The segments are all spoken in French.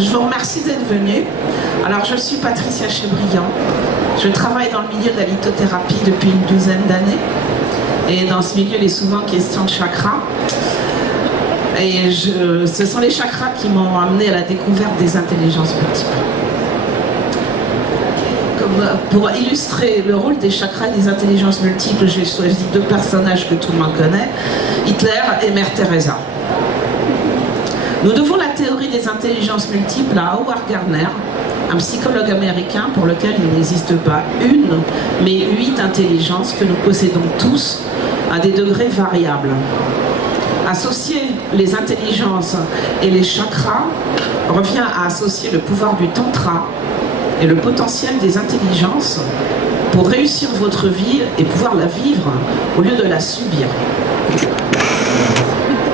Je vous remercie d'être venu. Alors, je suis Patricia Chebriand. Je travaille dans le milieu de la lithothérapie depuis une douzaine d'années. Et dans ce milieu, il est souvent question de chakras. Et ce sont les chakras qui m'ont amené à la découverte des intelligences multiples. Pour illustrer le rôle des chakras et des intelligences multiples, j'ai choisi deux personnages que tout le monde connaît, Hitler et Mère Teresa. Nous devons la théorie des intelligences multiples à Howard Gardner, un psychologue américain pour lequel il n'existe pas une, mais 8 intelligences que nous possédons tous à des degrés variables. Associer les intelligences et les chakras revient à associer le pouvoir du tantra et le potentiel des intelligences pour réussir votre vie et pouvoir la vivre au lieu de la subir.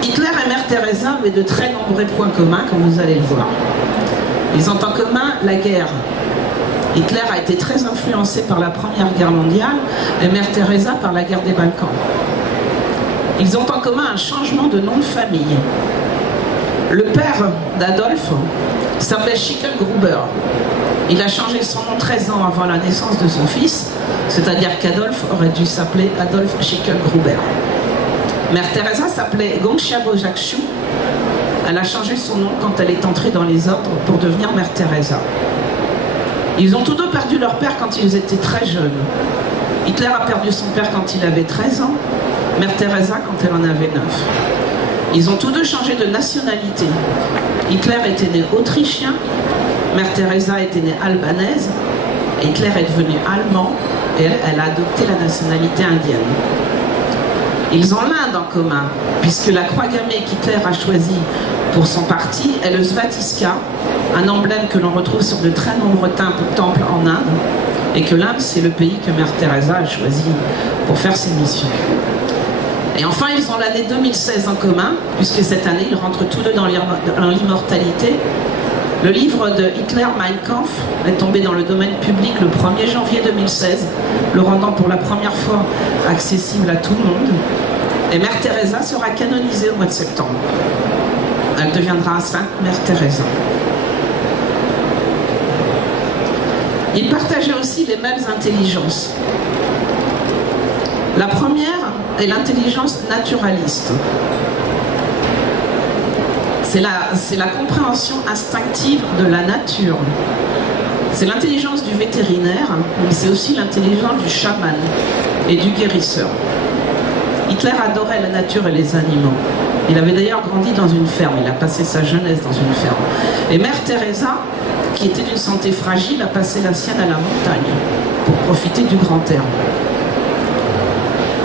Hitler et Mère Teresa avaient de très nombreux points communs, comme vous allez le voir. Ils ont en commun la guerre. Hitler a été très influencé par la Première Guerre mondiale et Mère Teresa par la guerre des Balkans. Ils ont en commun un changement de nom de famille. Le père d'Adolphe s'appelait Schicklgruber. Il a changé son nom 13 ans avant la naissance de son fils, c'est-à-dire qu'Adolphe aurait dû s'appeler Adolphe Schicklgruber. Mère Teresa s'appelait Gongxiabo Jakshu. Elle a changé son nom quand elle est entrée dans les ordres pour devenir Mère Teresa. Ils ont tous deux perdu leur père quand ils étaient très jeunes. Hitler a perdu son père quand il avait 13 ans, Mère Teresa quand elle en avait 9. Ils ont tous deux changé de nationalité. Hitler était né autrichien, Mère Teresa était née albanaise, et Hitler est devenu allemand et elle a adopté la nationalité indienne. Ils ont l'Inde en commun, puisque la croix gammée qu'Hitler a choisie pour son parti est le Svastika, un emblème que l'on retrouve sur de très nombreux temples en Inde, et que l'Inde, c'est le pays que Mère Teresa a choisi pour faire ses missions. Et enfin, ils ont l'année 2016 en commun, puisque cette année, ils rentrent tous deux dans l'immortalité. Le livre de Hitler, Mein Kampf, est tombé dans le domaine public le 1er janvier 2016, le rendant pour la première fois accessible à tout le monde. Et Mère Teresa sera canonisée au mois de septembre. Elle deviendra Sainte Mère Teresa. Ils partageaient aussi les mêmes intelligences. La première est l'intelligence naturaliste. C'est la compréhension instinctive de la nature. C'est l'intelligence du vétérinaire, mais c'est aussi l'intelligence du chaman et du guérisseur. Hitler adorait la nature et les animaux. Il avait d'ailleurs grandi dans une ferme, il a passé sa jeunesse dans une ferme. Et Mère Teresa, qui était d'une santé fragile, a passé la sienne à la montagne pour profiter du grand air.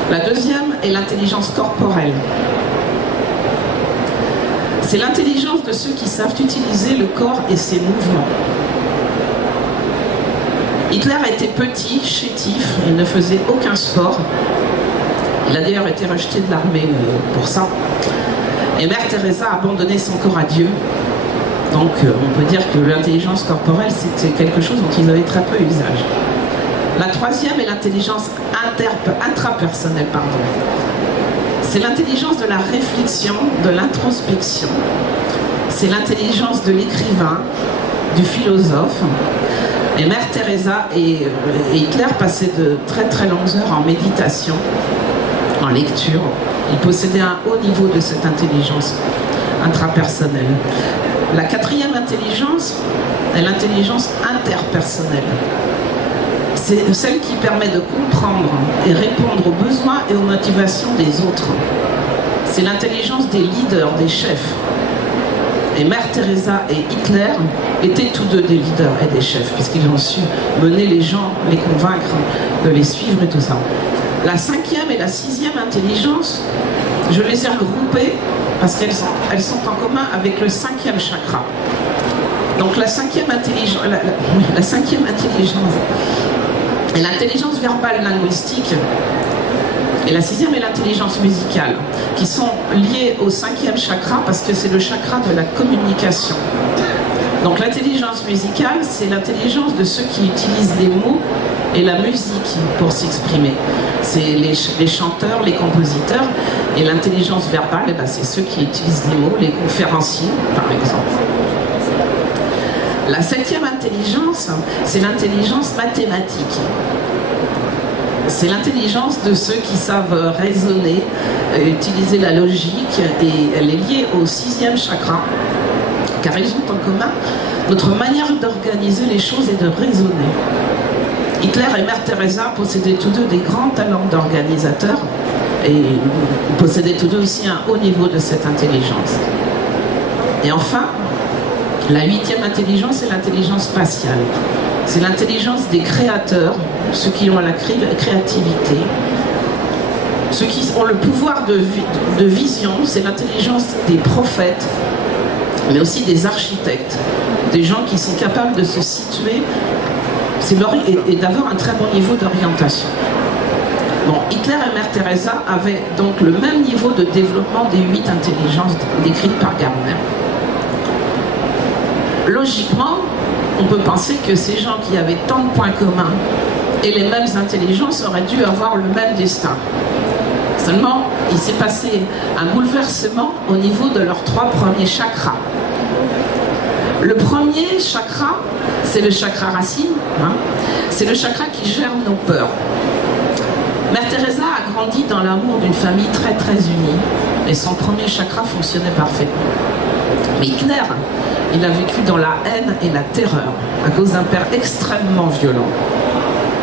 La deuxième est l'intelligence corporelle. C'est l'intelligence de ceux qui savent utiliser le corps et ses mouvements. Hitler était petit, chétif, il ne faisait aucun sport. Il a d'ailleurs été rejeté de l'armée pour ça. Et Mère Teresa a abandonné son corps à Dieu. Donc on peut dire que l'intelligence corporelle, c'était quelque chose dont ils avaient très peu usage. La troisième est l'intelligence intrapersonnelle. C'est l'intelligence de la réflexion, de l'introspection. C'est l'intelligence de l'écrivain, du philosophe. Et Mère Teresa et Hitler passaient de très très longues heures en méditation, en lecture. Ils possédaient un haut niveau de cette intelligence intrapersonnelle. La quatrième intelligence est l'intelligence interpersonnelle. C'est celle qui permet de comprendre et répondre aux besoins et aux motivations des autres. C'est l'intelligence des leaders, des chefs. Et Mère Teresa et Hitler étaient tous deux des leaders et des chefs, puisqu'ils ont su mener les gens, les convaincre de les suivre et tout ça. La cinquième et la sixième intelligence, je les ai regroupées parce qu'elles sont en commun avec le cinquième chakra. Donc la cinquième intelligence est l'intelligence verbale linguistique, et la sixième est l'intelligence musicale, qui sont liées au cinquième chakra parce que c'est le chakra de la communication. Donc l'intelligence musicale, c'est l'intelligence de ceux qui utilisent les mots et la musique pour s'exprimer. C'est les chanteurs, les compositeurs, et l'intelligence verbale, c'est ceux qui utilisent les mots, les conférenciers par exemple. La 7e intelligence, c'est l'intelligence mathématique. C'est l'intelligence de ceux qui savent raisonner, utiliser la logique, et elle est liée au 6e chakra, car ils ont en commun notre manière d'organiser les choses et de raisonner. Hitler et Mère Teresa possédaient tous deux des grands talents d'organisateurs, et ils possédaient tous deux aussi un haut niveau de cette intelligence. Et enfin, la 8e intelligence est l'intelligence spatiale. C'est l'intelligence des créateurs, ceux qui ont la créativité, ceux qui ont le pouvoir de vision. C'est l'intelligence des prophètes, mais aussi des architectes, des gens qui sont capables de se situer et d'avoir un très bon niveau d'orientation. Bon, Hitler et Mère Teresa avaient donc le même niveau de développement des 8 intelligences décrites par Gardner. Logiquement, on peut penser que ces gens qui avaient tant de points communs et les mêmes intelligences auraient dû avoir le même destin. Seulement, il s'est passé un bouleversement au niveau de leurs 3 premiers chakras. Le premier chakra, c'est le chakra racine, hein, c'est le chakra qui gère nos peurs. Mère Teresa a grandi dans l'amour d'une famille très très unie et son premier chakra fonctionnait parfaitement. Mais Hitler, il a vécu dans la haine et la terreur à cause d'un père extrêmement violent.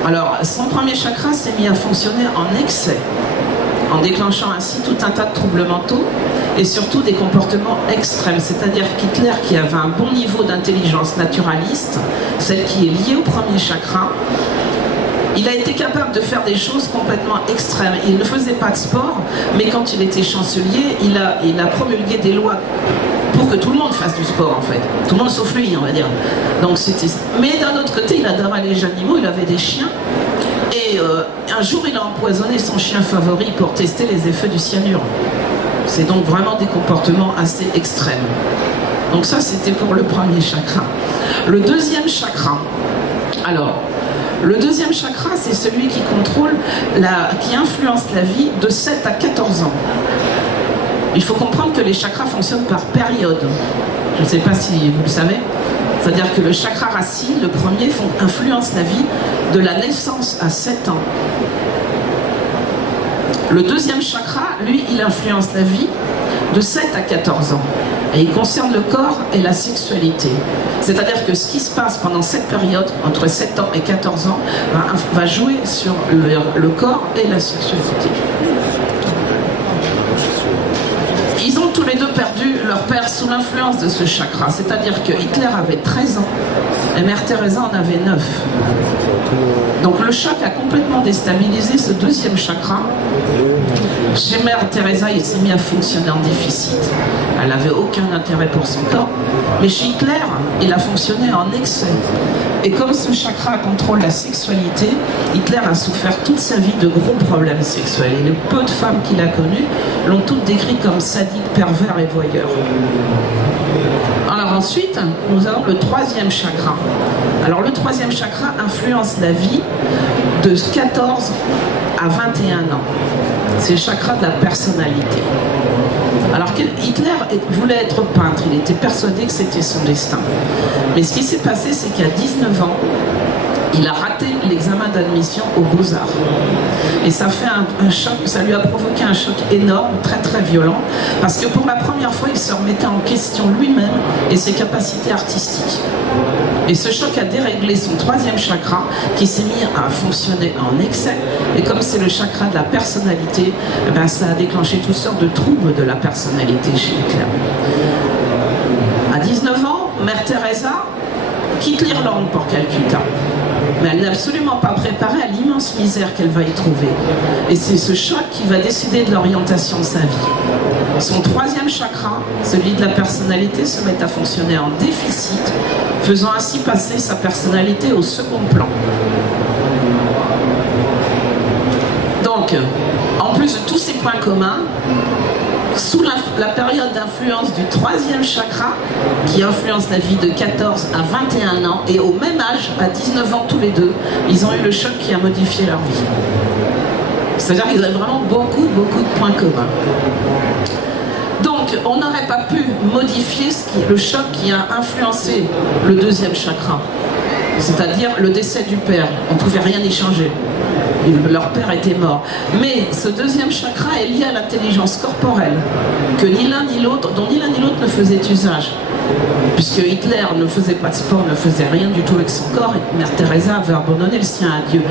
Alors, son premier chakra s'est mis à fonctionner en excès, en déclenchant ainsi tout un tas de troubles mentaux et surtout des comportements extrêmes. C'est-à-dire qu'Hitler, qui avait un bon niveau d'intelligence naturaliste, celle qui est liée au premier chakra, il a été capable de faire des choses complètement extrêmes. Il ne faisait pas de sport, mais quand il était chancelier, il a promulgué des lois pour que tout le monde fasse du sport, en fait. Tout le monde sauf lui, on va dire. Donc c'était. Mais d'un autre côté, il adorait les animaux, il avait des chiens. Et un jour, il a empoisonné son chien favori pour tester les effets du cyanure. C'est donc vraiment des comportements assez extrêmes. Donc ça, c'était pour le premier chakra. Le deuxième chakra. Alors, le deuxième chakra, c'est celui qui contrôle, qui influence la vie de 7 à 14 ans. Il faut comprendre que les chakras fonctionnent par période. Je ne sais pas si vous le savez. C'est-à-dire que le chakra racine, le premier, influence la vie de la naissance à 7 ans. Le deuxième chakra, lui, il influence la vie de 7 à 14 ans. Et il concerne le corps et la sexualité. C'est-à-dire que ce qui se passe pendant cette période, entre 7 ans et 14 ans, va jouer sur le corps et la sexualité. Ils ont tous les deux perdu leur père sous l'influence de ce chakra. C'est-à-dire que Hitler avait 13 ans et Mère Teresa en avait 9. Donc le choc a complètement déstabilisé ce deuxième chakra. Chez Mère Teresa, il s'est mis à fonctionner en déficit. Elle n'avait aucun intérêt pour son corps. Mais chez Hitler, il a fonctionné en excès. Et comme ce chakra contrôle la sexualité, Hitler a souffert toute sa vie de gros problèmes sexuels. Et le peu de femmes qu'il a connues l'ont toutes décrit comme sadiques, pervers et voyeurs. Alors ensuite, nous avons le troisième chakra. Alors le troisième chakra influence la vie de 14 à 21 ans. C'est le chakra de la personnalité. Alors Hitler voulait être peintre, il était persuadé que c'était son destin. Mais ce qui s'est passé, c'est qu'à 19 ans, il a raté l'examen d'admission aux Beaux-Arts. Et ça fait un choc, ça lui a provoqué un choc énorme, très très violent, parce que pour la première fois, il se remettait en question lui-même et ses capacités artistiques. Et ce choc a déréglé son troisième chakra, qui s'est mis à fonctionner en excès. Et comme c'est le chakra de la personnalité, eh ben, ça a déclenché toutes sortes de troubles de la personnalité chez Hitler. À 19 ans, Mère Teresa quitte l'Irlande pour Calcutta. Mais elle n'est absolument pas préparée à l'immense misère qu'elle va y trouver. Et c'est ce choc qui va décider de l'orientation de sa vie. Son troisième chakra, celui de la personnalité, se met à fonctionner en déficit, faisant ainsi passer sa personnalité au second plan. Donc, en plus de tous ces points communs, sous la période d'influence du troisième chakra, qui influence la vie de 14 à 21 ans, et au même âge, à 19 ans tous les deux, ils ont eu le choc qui a modifié leur vie. C'est-à-dire qu'ils avaient vraiment beaucoup de points communs. Donc, Donc on n'aurait pas pu modifier le choc qui a influencé le deuxième chakra, c'est-à-dire le décès du père. On ne pouvait rien y changer. Leur père était mort. Mais ce deuxième chakra est lié à l'intelligence corporelle, que ni l'un ni l'autre, dont ni l'un ni l'autre ne faisait usage. Puisque Hitler ne faisait pas de sport, ne faisait rien du tout avec son corps, et Mère Teresa avait abandonné le sien à Dieu.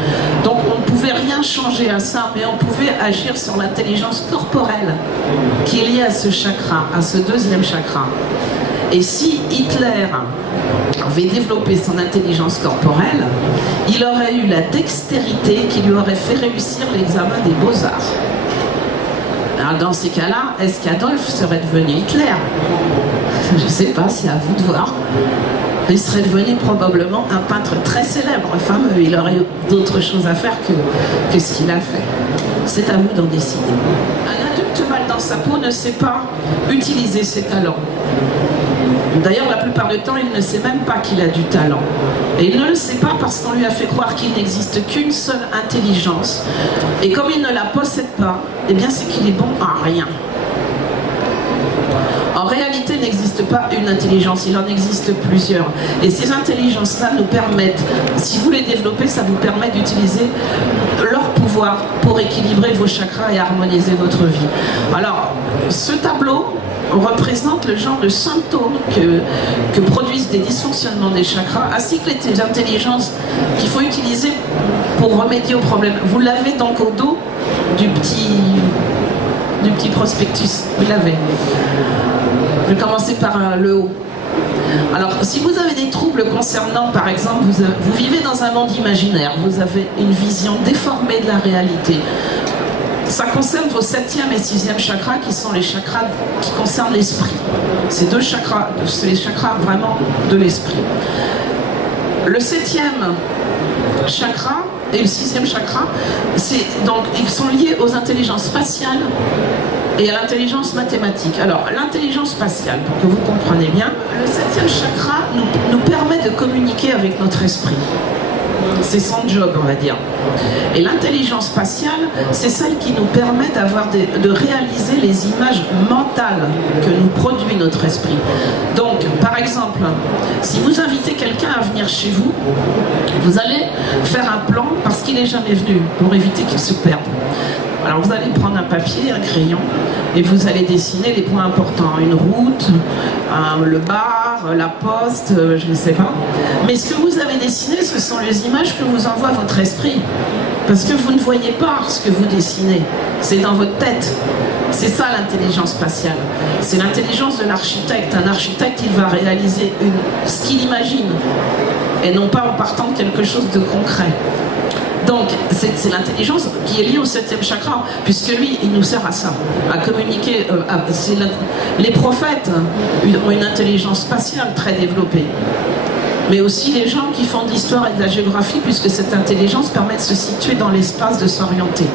Donc on ne pouvait rien changer à ça, mais on pouvait agir sur l'intelligence corporelle qui est liée à ce chakra, à ce deuxième chakra. Et si Hitler avait développé son intelligence corporelle, il aurait eu la dextérité qui lui aurait fait réussir l'examen des beaux-arts. Alors dans ces cas-là, est-ce qu'Adolphe serait devenu Hitler? Je ne sais pas, c'est à vous de voir. Il serait devenu probablement un peintre très célèbre, fameux. Il aurait d'autres choses à faire que ce qu'il a fait. C'est à vous d'en décider. Un adulte mal dans sa peau ne sait pas utiliser ses talents. D'ailleurs, la plupart du temps, il ne sait même pas qu'il a du talent. Et il ne le sait pas parce qu'on lui a fait croire qu'il n'existe qu'une seule intelligence. Et comme il ne la possède pas, eh bien c'est qu'il est bon à rien. En réalité, il n'existe pas une intelligence, il en existe plusieurs. Et ces intelligences-là nous permettent, si vous les développez, ça vous permet d'utiliser leur pouvoir pour équilibrer vos chakras et harmoniser votre vie. Alors, ce tableau représente le genre de symptômes que produisent des dysfonctionnements des chakras, ainsi que les intelligences qu'il faut utiliser pour remédier aux problèmes. Vous l'avez donc au dos du petit prospectus, vous l'avez. Je vais commencer par le haut. Alors, si vous avez des troubles concernant, par exemple, vous vivez dans un monde imaginaire, vous avez une vision déformée de la réalité. Ça concerne vos 7e et 6e chakras qui sont les chakras qui concernent l'esprit. Ces deux chakras, c'est les chakras vraiment de l'esprit. Le 7e chakra et le 6e chakra, donc, ils sont liés aux intelligences spatiales et à l'intelligence mathématique. Alors, l'intelligence spatiale, pour que vous compreniez bien, le 7e chakra nous permet de communiquer avec notre esprit. C'est son job, on va dire. Et l'intelligence spatiale, c'est celle qui nous permet de réaliser les images mentales que nous produit notre esprit. Donc, par exemple, si vous invitez quelqu'un à venir chez vous, vous allez faire un plan parce qu'il n'est jamais venu, pour éviter qu'il se perde. Alors vous allez prendre un papier, un crayon, et vous allez dessiner les points importants. Une route, le bar, la poste, je ne sais pas. Mais ce que vous avez dessiné, ce sont les images que vous envoie votre esprit. Parce que vous ne voyez pas ce que vous dessinez. C'est dans votre tête. C'est ça l'intelligence spatiale. C'est l'intelligence de l'architecte. Un architecte, il va réaliser ce qu'il imagine. Et non pas en partant de quelque chose de concret. Donc, c'est l'intelligence qui est liée au 7e chakra, puisque lui, il nous sert à ça, à communiquer. Les prophètes ont une intelligence spatiale très développée. Mais aussi les gens qui font de l'histoire et de la géographie, puisque cette intelligence permet de se situer dans l'espace, de s'orienter.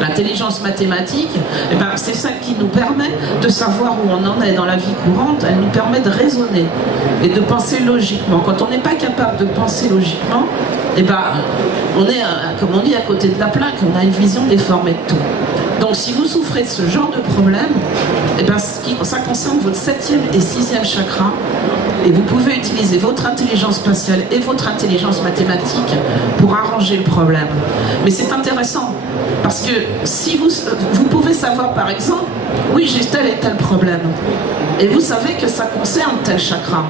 L'intelligence mathématique, eh ben, c'est celle qui nous permet de savoir où on en est dans la vie courante. Elle nous permet de raisonner et de penser logiquement. Quand on n'est pas capable de penser logiquement, eh ben, on est, comme on dit, à côté de la plaque, on a une vision déformée de tout. Donc si vous souffrez de ce genre de problème, eh ben, ça concerne votre 7e et 6e chakra, et vous pouvez utiliser votre intelligence spatiale et votre intelligence mathématique pour arranger le problème. Mais c'est intéressant, parce que si vous pouvez savoir par exemple, oui, j'ai tel et tel problème, et vous savez que ça concerne tel chakra,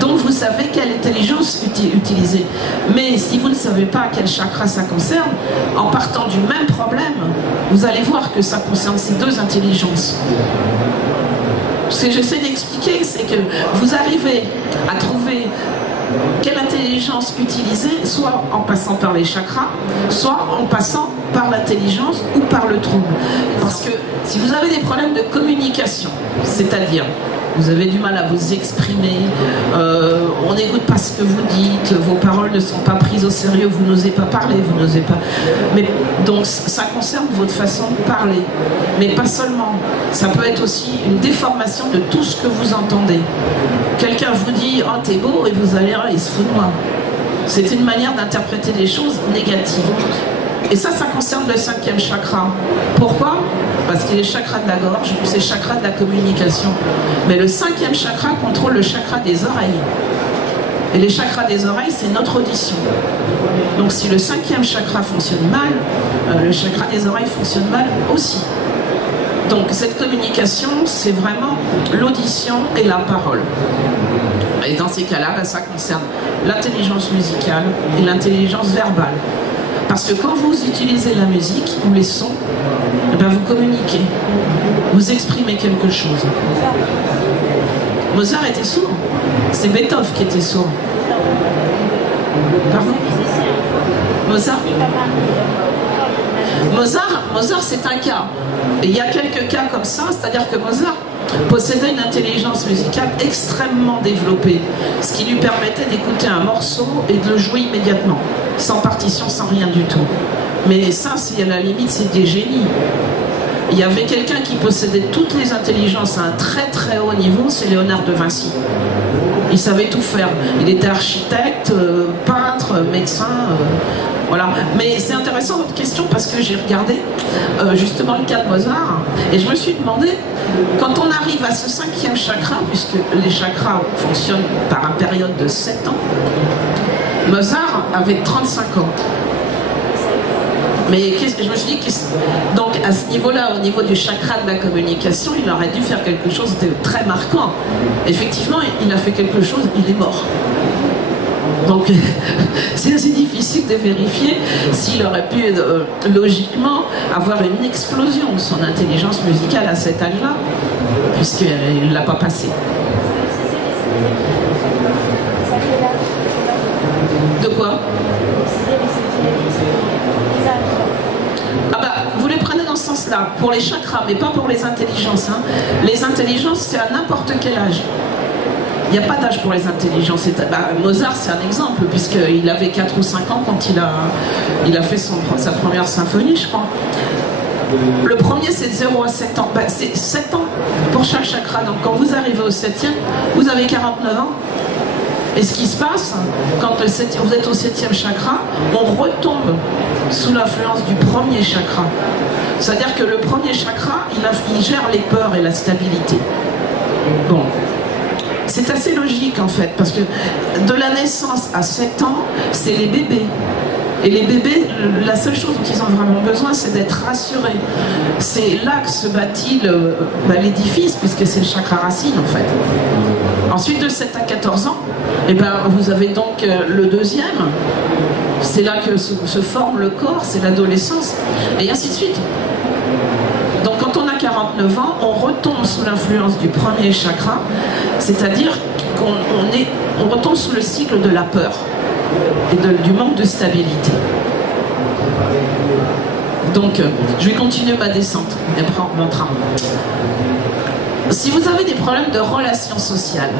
donc vous savez quelle intelligence utiliser. Mais si vous ne savez pas quel chakra ça concerne, en partant du même problème, vous allez voir que ça concerne ces deux intelligences. Ce que j'essaie d'expliquer, c'est que vous arrivez à trouver quelle intelligence utiliser, soit en passant par les chakras, soit en passant par l'intelligence ou par le trouble. Parce que si vous avez des problèmes de communication, c'est-à-dire vous avez du mal à vous exprimer, on n'écoute pas ce que vous dites, vos paroles ne sont pas prises au sérieux, vous n'osez pas parler, vous n'osez pas... Mais, donc ça concerne votre façon de parler, mais pas seulement. Ça peut être aussi une déformation de tout ce que vous entendez. Quelqu'un vous dit « Oh, t'es beau » et vous allez « il se fout de moi ». C'est une manière d'interpréter les choses négatives. Et ça concerne le 5e chakra. Pourquoi ? parce qu'il est chakra de la gorge, c'est chakra de la communication. Mais le 5e chakra contrôle le chakra des oreilles. Et les chakras des oreilles, c'est notre audition. Donc si le 5e chakra fonctionne mal, le chakra des oreilles fonctionne mal aussi. Donc cette communication, c'est vraiment l'audition et la parole. Et dans ces cas-là, ça concerne l'intelligence musicale et l'intelligence verbale. Parce que quand vous utilisez la musique ou les sons, vous communiquez, vous exprimez quelque chose. Mozart était sourd. C'est Beethoven qui était sourd. Pardon ? Mozart, c'est un cas. Et il y a quelques cas comme ça, c'est-à-dire que Mozart possédait une intelligence musicale extrêmement développée, ce qui lui permettait d'écouter un morceau et de le jouer immédiatement, sans partition, sans rien du tout. Mais ça, c'est à la limite, c'est des génies. Il y avait quelqu'un qui possédait toutes les intelligences à un très très haut niveau, c'est Léonard de Vinci. Il savait tout faire. Il était architecte, peintre, médecin, voilà. Mais c'est intéressant votre question parce que j'ai regardé justement le cas de Mozart et je me suis demandé, quand on arrive à ce 5e chakra, puisque les chakras fonctionnent par une période de 7 ans, Mozart avait 35 ans. Mais je me suis dit, donc à ce niveau-là, au niveau du chakra de la communication, il aurait dû faire quelque chose de très marquant. Effectivement, il a fait quelque chose, il est mort. Donc c'est assez difficile de vérifier s'il aurait pu logiquement avoir une explosion de son intelligence musicale à cet âge-là, puisqu'il ne l'a pas passé. De quoi ? Ah bah, vous les prenez dans ce sens-là, pour les chakras, mais pas pour les intelligences. Hein. Les intelligences, c'est à n'importe quel âge. Il n'y a pas d'âge pour les intelligences. Mozart, c'est un exemple, puisqu'il avait 4 ou 5 ans quand il a fait sa première symphonie, je crois. Le premier, c'est de 0 à 7 ans. C'est 7 ans pour chaque chakra. Donc quand vous arrivez au 7e, vous avez 49 ans. Et ce qui se passe, quand vous êtes au 7e chakra, on retombe sous l'influence du premier chakra. C'est-à-dire que le premier chakra, il gère les peurs et la stabilité. Bon. C'est assez logique en fait, parce que de la naissance à 7 ans, c'est les bébés. Et les bébés, la seule chose dont ils ont vraiment besoin, c'est d'être rassurés. C'est là que se bâtit l'édifice, puisque c'est le chakra racine en fait. Ensuite, de 7 à 14 ans, vous avez donc le 2e. C'est là que se forme le corps, c'est l'adolescence, et ainsi de suite. Donc quand on a 49 ans, on retombe sous l'influence du premier chakra, c'est-à-dire qu'on retombe sous le cycle de la peur et du manque de stabilité. Donc je vais continuer ma descente et prendre mon train. Si vous avez des problèmes de relations sociales,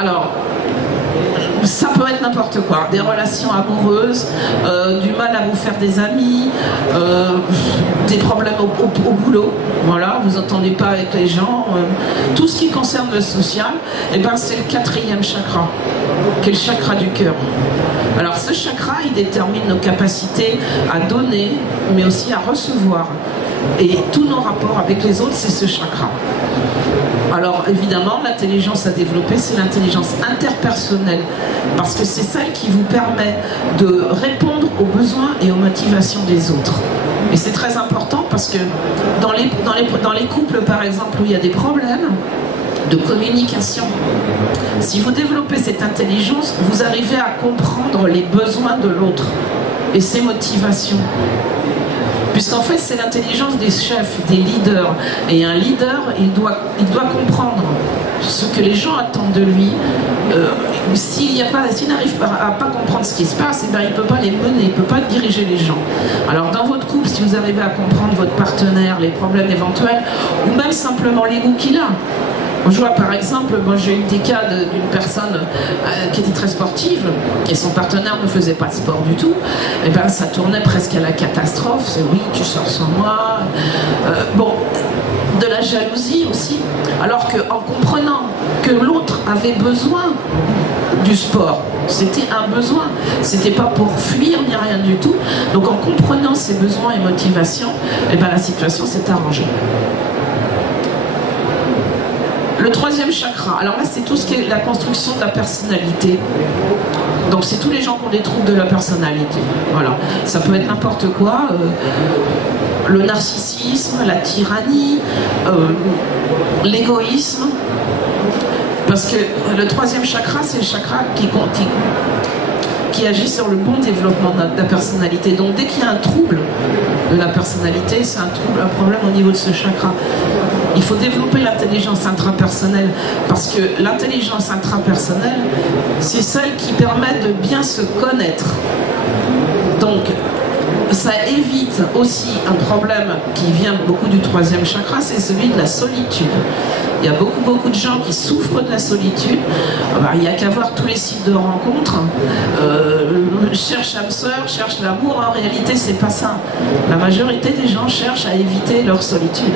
alors ça peut être n'importe quoi, des relations amoureuses, du mal à vous faire des amis, des problèmes au boulot, voilà, vous n'entendez pas avec les gens, tout ce qui concerne le social, c'est le 4e chakra, qui est le chakra du cœur. Alors ce chakra, il détermine nos capacités à donner, mais aussi à recevoir. Et tous nos rapports avec les autres, c'est ce chakra. Alors évidemment, l'intelligence à développer, c'est l'intelligence interpersonnelle, parce que c'est celle qui vous permet de répondre aux besoins et aux motivations des autres. Et c'est très important parce que dans les couples, par exemple, où il y a des problèmes de communication, si vous développez cette intelligence, vous arrivez à comprendre les besoins de l'autre et ses motivations. Puisqu'en fait, c'est l'intelligence des chefs, des leaders. Et un leader, il doit comprendre ce que les gens attendent de lui. S'il n'arrive à pas comprendre ce qui se passe, il ne peut pas les mener, il ne peut pas diriger les gens. Alors dans votre couple, si vous arrivez à comprendre votre partenaire, les problèmes éventuels, ou même simplement l'ego qu'il a. Je vois par exemple, moi j'ai eu des cas d'une personne qui était très sportive et son partenaire ne faisait pas de sport du tout, et ça tournait presque à la catastrophe, c'est oui tu sors sans moi, de la jalousie aussi, alors qu'en comprenant que l'autre avait besoin du sport. C'était un besoin. C'était pas pour fuir ni rien du tout. Donc en comprenant ces besoins et motivations, eh ben, la situation s'est arrangée. Le troisième chakra, alors là c'est tout ce qui est la construction de la personnalité. Donc c'est tous les gens qui ont des troubles de la personnalité. Voilà, ça peut être n'importe quoi. Le narcissisme, la tyrannie, l'égoïsme. Parce que le troisième chakra, c'est le chakra qui agit sur le bon développement de la personnalité. Donc dès qu'il y a un trouble de la personnalité, c'est un problème au niveau de ce chakra. Il faut développer l'intelligence intrapersonnelle, parce que l'intelligence intrapersonnelle, c'est celle qui permet de bien se connaître. Donc, ça évite aussi un problème qui vient beaucoup du troisième chakra, c'est celui de la solitude. Il y a beaucoup de gens qui souffrent de la solitude. Il n'y a qu'à voir tous les sites de rencontres. Cherche âme sœur, cherche l'amour. En réalité, c'est pas ça. La majorité des gens cherchent à éviter leur solitude.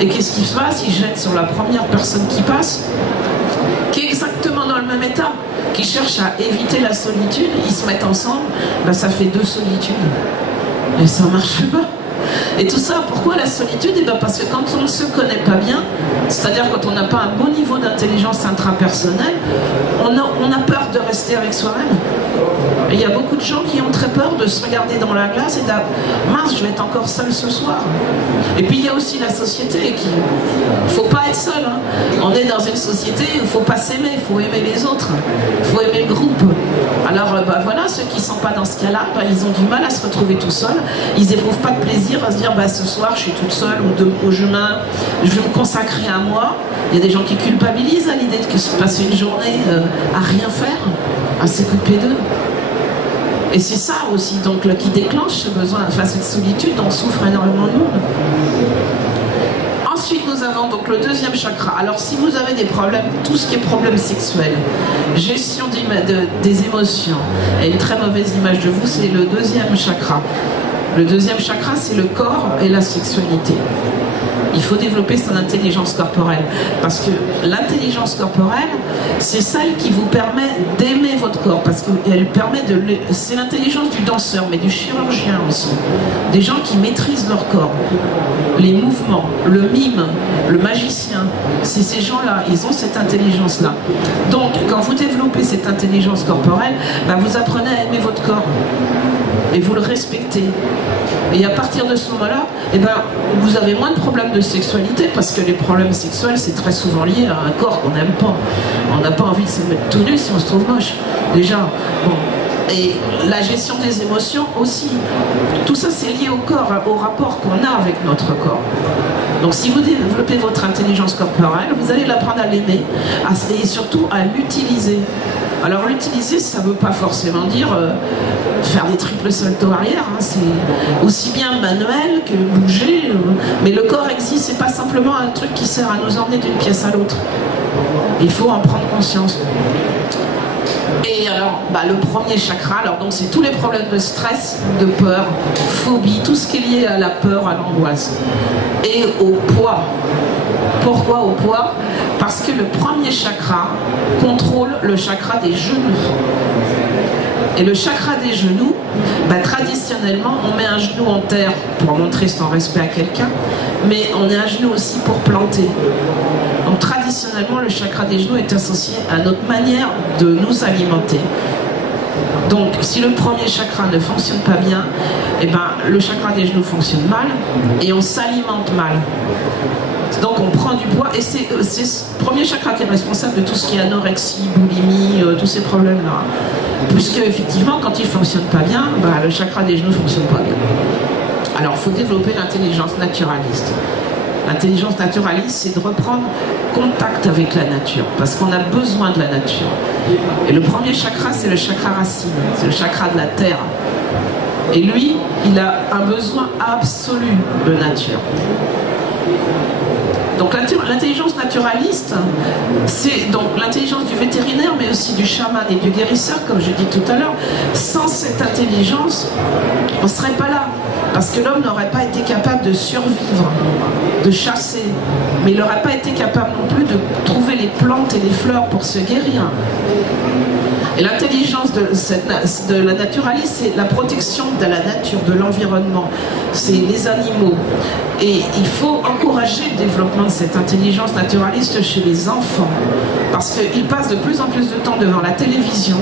Et qu'est-ce qui se passe? Ils jettent sur la première personne qui passe, qui est exactement dans le même état, qui cherche à éviter la solitude. Ils se mettent ensemble, ben ça fait deux solitudes. Et ça marche pas. Et tout ça, pourquoi la solitude? Et ben parce que quand on ne se connaît pas bien, c'est-à-dire quand on n'a pas un bon niveau d'intelligence intrapersonnelle, on a peur de rester avec soi-même. Et il y a beaucoup de gens qui ont très peur de se regarder dans la glace et dire « mince, je vais être encore seul ce soir ». Et puis il y a aussi la société qui... Il ne faut pas être seul. Hein. On est dans une société où il ne faut pas s'aimer, il faut aimer les autres, il faut aimer le groupe. Alors bah, voilà, ceux qui ne sont pas dans ce cas-là, bah, ils ont du mal à se retrouver tout seuls. Ils n'éprouvent pas de plaisir à se dire bah, ce soir je suis toute seule ou je vais me consacrer à moi. Il y a des gens qui culpabilisent à l'idée de se passer une journée à rien faire, à s'occuper d'eux. Et c'est ça aussi donc, qui déclenche ce besoin, enfin cette solitude dont souffre énormément de monde. Ensuite, nous avons donc le deuxième chakra. Alors, si vous avez des problèmes, tout ce qui est problème sexuel, gestion des émotions, et une très mauvaise image de vous, c'est le deuxième chakra. Le deuxième chakra, c'est le corps et la sexualité. Il faut développer son intelligence corporelle. Parce que l'intelligence corporelle, c'est celle qui vous permet d'aimer votre corps. Parce qu'elle permet de... C'est l'intelligence du danseur, mais du chirurgien aussi. Des gens qui maîtrisent leur corps. Les mouvements, le mime, le magicien. C'est ces gens-là, ils ont cette intelligence-là. Donc, quand vous développez cette intelligence corporelle, ben, vous apprenez à aimer votre corps. Et vous le respectez. Et à partir de ce moment-là, eh ben, vous avez moins de problèmes de sexualité, parce que les problèmes sexuels, c'est très souvent lié à un corps qu'on n'aime pas. On n'a pas envie de se mettre tout nu si on se trouve moche. Déjà, bon. Et la gestion des émotions aussi. Tout ça, c'est lié au corps, au rapport qu'on a avec notre corps. Donc si vous développez votre intelligence corporelle, vous allez l'apprendre à l'aimer et surtout à l'utiliser. Alors l'utiliser, ça ne veut pas forcément dire faire des triples saltos arrière, hein. C'est aussi bien manuel que bouger. Mais le corps existe, c'est pas simplement un truc qui sert à nous emmener d'une pièce à l'autre. Il faut en prendre conscience. Et alors, bah, le premier chakra, alors donc c'est tous les problèmes de stress, de peur, phobie, tout ce qui est lié à la peur, à l'angoisse. Et au poids. Pourquoi au poids? Parce que le premier chakra contrôle le chakra des genoux. Et le chakra des genoux, bah, traditionnellement, on met un genou en terre pour montrer son respect à quelqu'un, mais on est un genou aussi pour planter. Donc traditionnellement, le chakra des genoux est associé à notre manière de nous alimenter. Donc si le premier chakra ne fonctionne pas bien, eh ben, le chakra des genoux fonctionne mal et on s'alimente mal. Donc on prend du poids et c'est ce premier chakra qui est responsable de tout ce qui est anorexie, boulimie, tous ces problèmes-là. Puisque effectivement, quand il ne fonctionne pas bien, bah, le chakra des genoux ne fonctionne pas bien. Alors il faut développer l'intelligence naturaliste. L'intelligence naturaliste, c'est de reprendre contact avec la nature, parce qu'on a besoin de la nature. Et le premier chakra, c'est le chakra racine, c'est le chakra de la terre. Et lui, il a un besoin absolu de nature. Donc l'intelligence naturaliste, c'est donc l'intelligence du vétérinaire, mais aussi du chaman et du guérisseur, comme je dis tout à l'heure. Sans cette intelligence, on ne serait pas là. Parce que l'homme n'aurait pas été capable de survivre, de chasser. Mais il n'aurait pas été capable non plus de trouver les plantes et les fleurs pour se guérir. Et l'intelligence de la naturaliste, c'est la protection de la nature, de l'environnement, c'est les animaux. Et il faut encourager le développement de cette intelligence naturaliste chez les enfants, parce qu'ils passent de plus en plus de temps devant la télévision,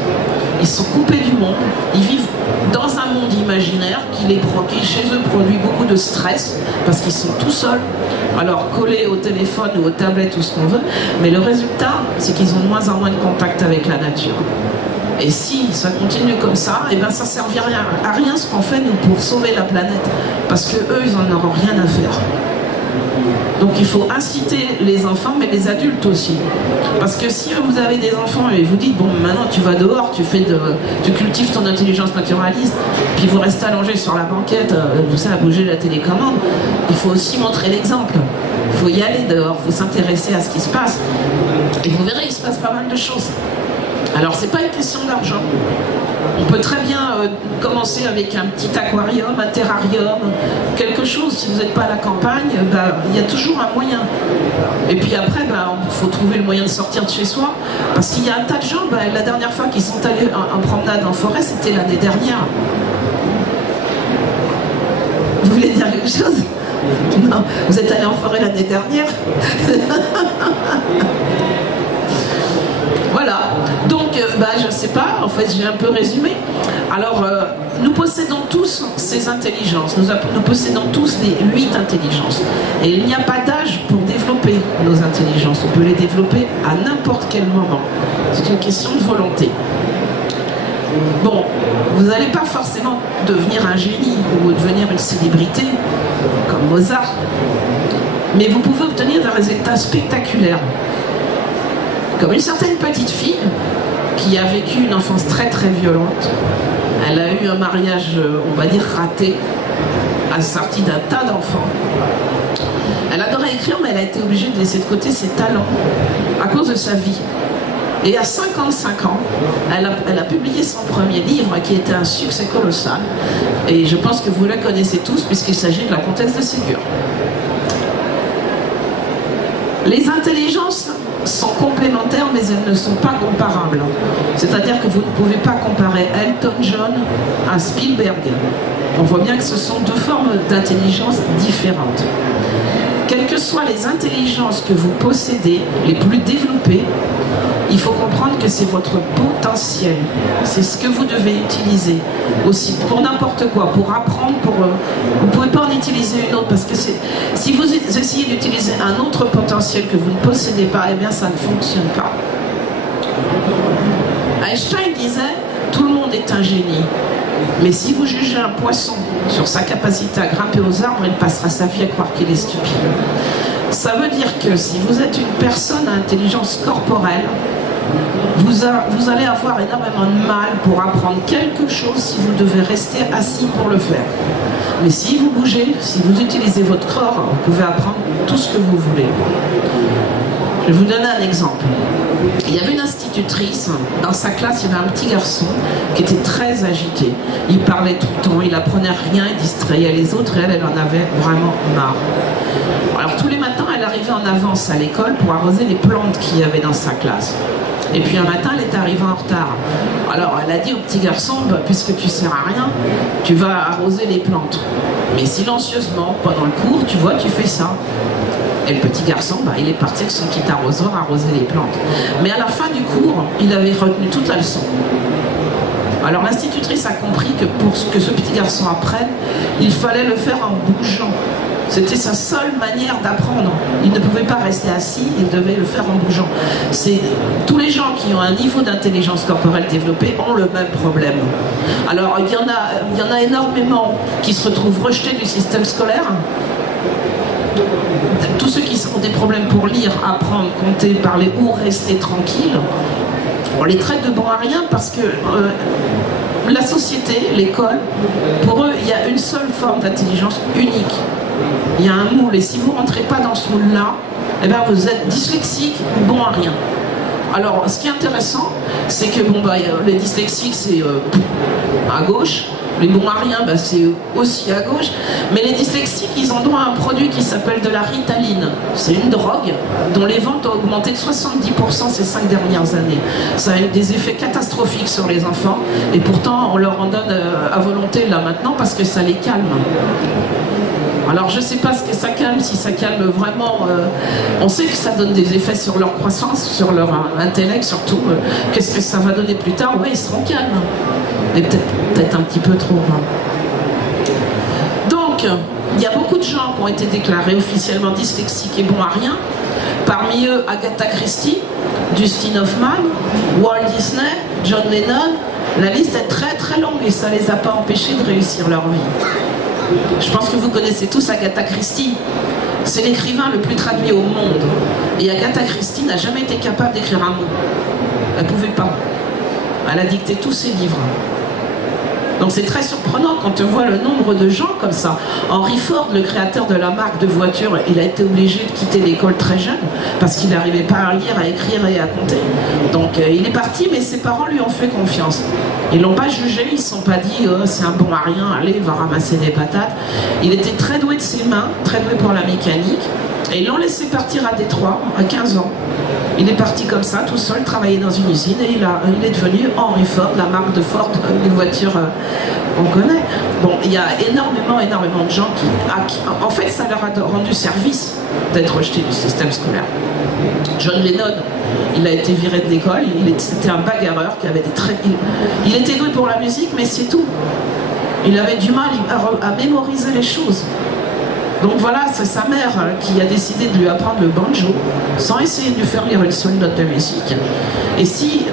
ils sont coupés du monde, ils vivent dans un monde imaginaire qui chez eux produit beaucoup de stress, parce qu'ils sont tout seuls, alors collés au téléphone ou aux tablettes ou ce qu'on veut, mais le résultat, c'est qu'ils ont de moins en moins de contact avec la nature. Et si ça continue comme ça, eh ben ça ne servira à rien ce qu'on fait nous pour sauver la planète, parce que eux ils n'en auront rien à faire. Donc il faut inciter les enfants, mais les adultes aussi. Parce que si vous avez des enfants et vous dites, bon maintenant tu vas dehors, tu cultives ton intelligence naturaliste, puis vous restez allongé sur la banquette, vous savez, à bouger la télécommande, il faut aussi montrer l'exemple. Il faut y aller dehors, il faut s'intéresser à ce qui se passe. Et vous verrez, il se passe pas mal de choses. Alors c'est pas une question d'argent. On peut très bien commencer avec un petit aquarium, un terrarium, quelque chose. Si vous n'êtes pas à la campagne, il y a toujours un moyen. Et puis après, il faut trouver le moyen de sortir de chez soi. Parce qu'il y a un tas de gens, la dernière fois qu'ils sont allés en promenade en forêt, c'était l'année dernière. Vous voulez dire quelque chose? Non, vous êtes allés en forêt l'année dernière. Voilà, donc je ne sais pas, en fait j'ai un peu résumé. Alors nous possédons tous ces intelligences, nous possédons tous les 8 intelligences. Et il n'y a pas d'âge pour développer nos intelligences, on peut les développer à n'importe quel moment. C'est une question de volonté. Bon, vous n'allez pas forcément devenir un génie ou devenir une célébrité comme Mozart, mais vous pouvez obtenir des résultats spectaculaires. Comme une certaine petite fille qui a vécu une enfance très très violente. Elle a eu un mariage, on va dire, raté, assorti d'un tas d'enfants. Elle adorait écrire, mais elle a été obligée de laisser de côté ses talents à cause de sa vie. Et à 55 ans, elle a publié son premier livre qui était un succès colossal. Et je pense que vous le connaissez tous puisqu'il s'agit de La Comtesse de Ségur. Les intelligences sont complémentaires, mais elles ne sont pas comparables. C'est-à-dire que vous ne pouvez pas comparer Elton John à Spielberg. On voit bien que ce sont deux formes d'intelligence différentes. Quelles que soient les intelligences que vous possédez, les plus développées, il faut comprendre que c'est votre potentiel. C'est ce que vous devez utiliser aussi pour n'importe quoi, pour apprendre, vous ne pouvez pas en utiliser une autre parce que si vous essayez d'utiliser un autre potentiel que vous ne possédez pas, eh bien ça ne fonctionne pas. Einstein disait, tout le monde est un génie. Mais si vous jugez un poisson sur sa capacité à grimper aux arbres, il passera sa vie à croire qu'il est stupide. Ça veut dire que si vous êtes une personne à intelligence corporelle, vous allez avoir énormément de mal pour apprendre quelque chose si vous devez rester assis pour le faire. Mais si vous bougez, si vous utilisez votre corps, vous pouvez apprendre tout ce que vous voulez. Je vais vous donner un exemple. Il y avait une institutrice, dans sa classe, il y avait un petit garçon qui était très agité. Il parlait tout le temps, il apprenait rien, il distrayait les autres et elle en avait vraiment marre. Alors tous les matins, elle arrivait en avance à l'école pour arroser les plantes qu'il y avait dans sa classe. Et puis un matin, elle est arrivée en retard. Alors elle a dit au petit garçon, puisque tu ne sers à rien, tu vas arroser les plantes. Mais silencieusement, pendant le cours, tu vois, tu fais ça. Et le petit garçon, il est parti avec son kit arrosoir arroser les plantes. Mais à la fin du cours, il avait retenu toute la leçon. Alors l'institutrice a compris que pour que ce petit garçon apprenne, il fallait le faire en bougeant. C'était sa seule manière d'apprendre. Il ne pouvait pas rester assis, il devait le faire en bougeant. Tous les gens qui ont un niveau d'intelligence corporelle développé ont le même problème. Alors il y en a énormément qui se retrouvent rejetés du système scolaire. Tous ceux qui ont des problèmes pour lire, apprendre, compter, parler ou rester tranquille, on les traite de bons à rien parce que la société, l'école, pour eux, il y a une seule forme d'intelligence unique. Il y a un moule et si vous ne rentrez pas dans ce moule-là, eh bien vous êtes dyslexique ou bon à rien. Alors, ce qui est intéressant, c'est que les dyslexiques, c'est à gauche, Les bons à rien, bah, c'est aussi à gauche. Mais les dyslexiques, ils ont droit à un produit qui s'appelle de la Ritaline. C'est une drogue dont les ventes ont augmenté de 70% ces 5 dernières années. Ça a eu des effets catastrophiques sur les enfants. Et pourtant, on leur en donne à volonté là maintenant parce que ça les calme. Alors je ne sais pas ce que ça calme, si ça calme vraiment. On sait que ça donne des effets sur leur croissance, sur leur intellect, surtout. Qu'est-ce que ça va donner plus tard? Oui, ils seront calmes. Mais peut-être un petit peu trop. Hein. Donc, il y a beaucoup de gens qui ont été déclarés officiellement dyslexiques et bons à rien. Parmi eux, Agatha Christie, Dustin Hoffman, Walt Disney, John Lennon. La liste est très très longue et ça ne les a pas empêchés de réussir leur vie. Je pense que vous connaissez tous Agatha Christie. C'est l'écrivain le plus traduit au monde. Et Agatha Christie n'a jamais été capable d'écrire un mot. Elle ne pouvait pas. Elle a dicté tous ses livres. Donc c'est très surprenant quand on voit le nombre de gens comme ça. Henry Ford, le créateur de la marque de voitures, il a été obligé de quitter l'école très jeune parce qu'il n'arrivait pas à lire, à écrire et à compter. Donc il est parti, mais ses parents lui ont fait confiance. Ils ne l'ont pas jugé, ils ne se sont pas dit oh, c'est un bon à rien, allez, il va ramasser des patates. Il était très doué de ses mains, très doué pour la mécanique. Et ils l'ont laissé partir à Détroit à 15 ans. Il est parti comme ça, tout seul, travailler dans une usine et il est devenu Henry Ford, la marque de Ford, les voitures qu'on connaît. Bon, il y a énormément de gens qui... En fait, ça leur a rendu service d'être rejeté du système scolaire. John Lennon, il a été viré de l'école, c'était un bagarreur qui avait des traits... Il était doué pour la musique, mais c'est tout. Il avait du mal à mémoriser les choses. Donc voilà, c'est sa mère qui a décidé de lui apprendre le banjo sans essayer de lui faire lire une seule note de musique. Et si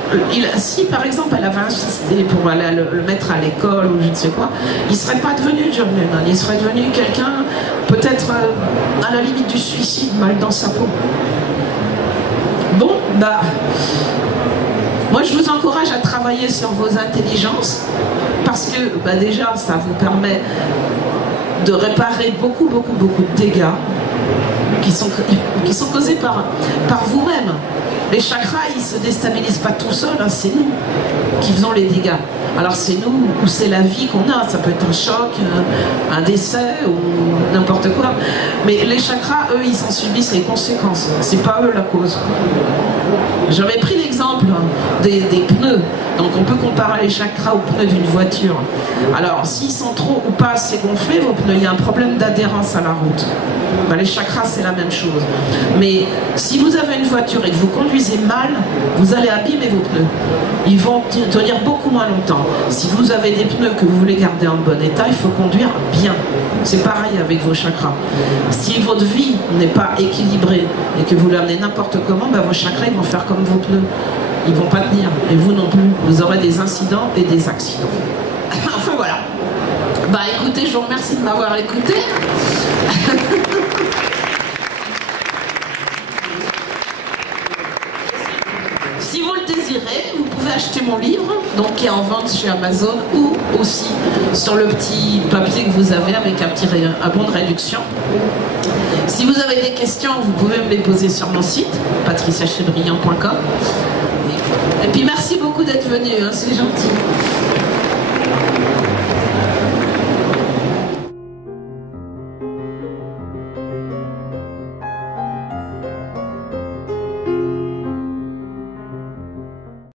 par exemple elle avait insisté pour aller le mettre à l'école ou je ne sais quoi, il ne serait pas devenu John Lennon, il serait devenu quelqu'un peut-être à la limite du suicide, mal dans sa peau. Bon, bah... Moi je vous encourage à travailler sur vos intelligences parce que bah, déjà ça vous permet de réparer beaucoup de dégâts qui sont causés par vous-même. Les chakras, ils ne se déstabilisent pas tout seuls, hein, c'est nous qui faisons les dégâts. Alors c'est nous ou c'est la vie qu'on a, ça peut être un choc, un décès ou n'importe quoi. Mais les chakras, eux, ils en subissent les conséquences. C'est pas eux la cause. J'avais pris l'exemple des pneus. Donc on peut comparer les chakras aux pneus d'une voiture. Alors s'ils sont trop ou pas assez gonflés, vos pneus, il y a un problème d'adhérence à la route. Ben, les chakras, c'est la même chose. Mais si vous avez une voiture et que vous conduisez mal, vous allez abîmer vos pneus. Ils vont tenir beaucoup moins longtemps. Si vous avez des pneus que vous voulez garder en bon état, il faut conduire bien. C'est pareil avec vos chakras. Si votre vie n'est pas équilibrée et que vous l'amenez n'importe comment, ben, vos chakras ils vont faire comme vos pneus. Ils ne vont pas tenir. Et vous non plus. Vous aurez des incidents et des accidents. Enfin voilà. Bah écoutez, je vous remercie de m'avoir écouté. Si vous le désirez, vous pouvez acheter mon livre, donc qui est en vente chez Amazon ou aussi sur le petit papier que vous avez avec un bon de réduction. Si vous avez des questions, vous pouvez me les poser sur mon site, patriciachebriand.com. Et puis merci beaucoup d'être venu, hein, c'est gentil.